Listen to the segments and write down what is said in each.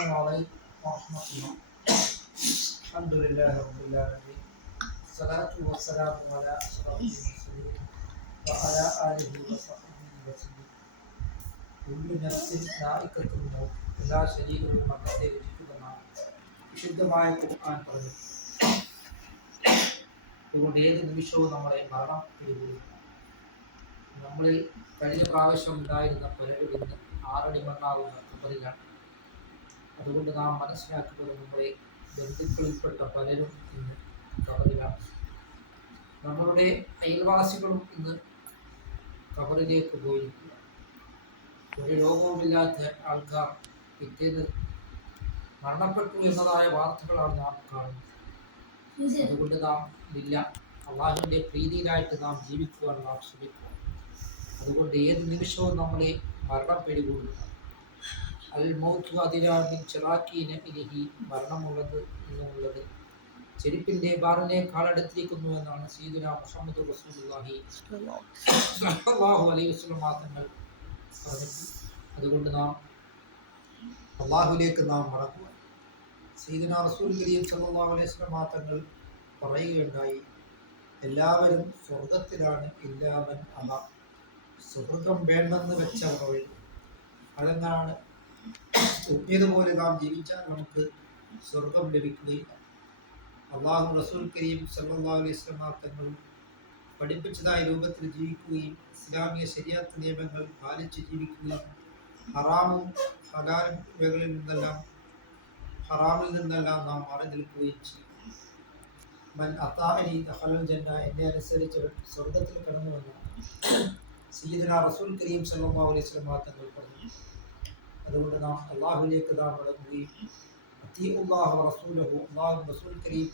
السلام عليكم ورحمة الله الحمد لله رب العالمين الصلاة والسلام على أشرف المرسلين وعلى آله وصحبه وسلم كل نفس ذائقة الموت എല്ലാ ശരീരവും മരണത്തെ രുചിക്കുന്നതാണ് വിശുദ്ധമായ ഖുർആൻ പറഞ്ഞു അതുകൊണ്ട് ഏത് നിമിഷവും നമ്മളെ മരണം പിടികൂടും നമ്മളിൽ കഴിഞ്ഞ പ്രാവശ്യം ഉണ്ടായിരുന്ന പലരും ഇന്ന് ആറടി മണ്ണാകുന്ന കബറിലാണ് അതുകൊണ്ട് നാം മനസ്സിലാക്കുന്നത് നമ്മുടെ ബന്ധുക്കളിൽപ്പെട്ട പലരും ഇന്ന് കബറിലാണ്. നമ്മളുടെ അയൽവാസികളും ഇന്ന് കബറിലേക്ക് പോയിരിക്കുക ഒരു രോഗവുമില്ലാത്ത ആൾക്കാർ പിറ്റേന്ന് മരണപ്പെട്ടു എന്നതായ വാർത്തകളാണ് നാം കാണുന്നത്. അതുകൊണ്ട് നാം ഇല്ല. അള്ളാഹുവിന്റെ പ്രീതിയിലായിട്ട് നാം ജീവിക്കുവാൻ നാം ശ്രമിക്കുക. അതുകൊണ്ട് ഏത് നിമിഷവും നമ്മളെ മരണം പിടികൂടുക അൽ മൗത്തു അതിരാമിൻ ചെറാക്കീന ഇലഹി മരണമുള്ളത് എന്നുള്ളത്. ചെരുപ്പിന്റെ ബാറിനെ അടുത്തിരിക്കുന്നു എന്നാണ് സീദുന മുഹമ്മദ് റസൂലുള്ളാഹി സല്ലല്ലാഹു അലൈഹി വസല്ലം പറഞ്ഞത്. അതുകൊണ്ട് നാം അള്ളാഹുലേക്ക് നാം മടക്കുക സീദുന റസൂൽ കരീം സല്ലല്ലാഹു അലൈഹി വസല്ലം പറയുകയുണ്ടായി എല്ലാവരും സ്വർഗത്തിലാണ് ഇല്ലാവൻ അമ. സുഹൃതം വേണ്ടെന്ന് വെച്ചവർ ഒഴികെ അതെന്താണ് തുപ്പിയതുപോലെ നാം ജീവിച്ചാൽ നമുക്ക് സ്വർഗം ലഭിക്കുകയില്ല. അള്ളാഹു റസൂൽ കരീം വസല്ലം തങ്ങൾ പഠിപ്പിച്ചതായ രൂപത്തിൽ ജീവിക്കുകയും ഇസ്ലാമിക ശരിയാത്ത നിയമങ്ങൾ പാലിച്ച് ജീവിക്കുകയും ഹറാമും ഹലാലും നിന്നെല്ലാം ഹറാമിൽ നിന്നെല്ലാം നാം മാറി നിൽക്കുകയും ചെയ്യും. മൻ അത്താഅനി ദഖലൽ ജന്ന എന്നെ അനുസരിച്ചവൻ സ്വർഗത്തിൽ കടന്നുവെന്നാണ് സീതന റസൂൽ കരീം സല്ലല്ലാഹു അലൈഹി പറഞ്ഞു അതുകൊണ്ട് നാം അള്ളാഹുലേക്ക് നാം മടങ്ങുകയും അത്തിയുള്ളാഹു റസൂലഹു അള്ളാഹു റസൂൽ കരീം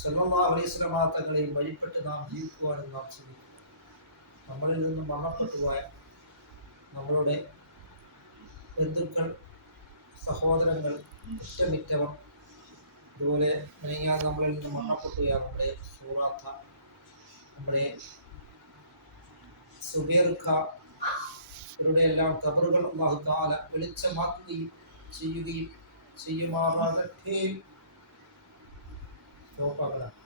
സല്ലാഹു അലൈഹി തങ്ങളെയും തങ്ങളെ വഴിപ്പെട്ട് നാം ജീവിക്കുവാനും നാം ശ്രമിക്കും. നമ്മളിൽ നിന്നും മരണപ്പെട്ടു പോയ നമ്മളുടെ ബന്ധുക്കൾ സഹോദരങ്ങൾ ഇഷ്ടമിറ്റവർ അതുപോലെ അല്ലെങ്കിൽ നമ്മളിൽ നിന്നും മരണപ്പെട്ടുപോയ നമ്മുടെ സൂറാത്ത നമ്മുടെ സുബേർഖ ഇവരുടെ എല്ലാം കബറുകൾ അള്ളാഹു വെളിച്ചമാക്കുകയും ചെയ്യുകയും ചെയ്യുമാറാകട്ടെ. സ്റ്റോപ്പാകണം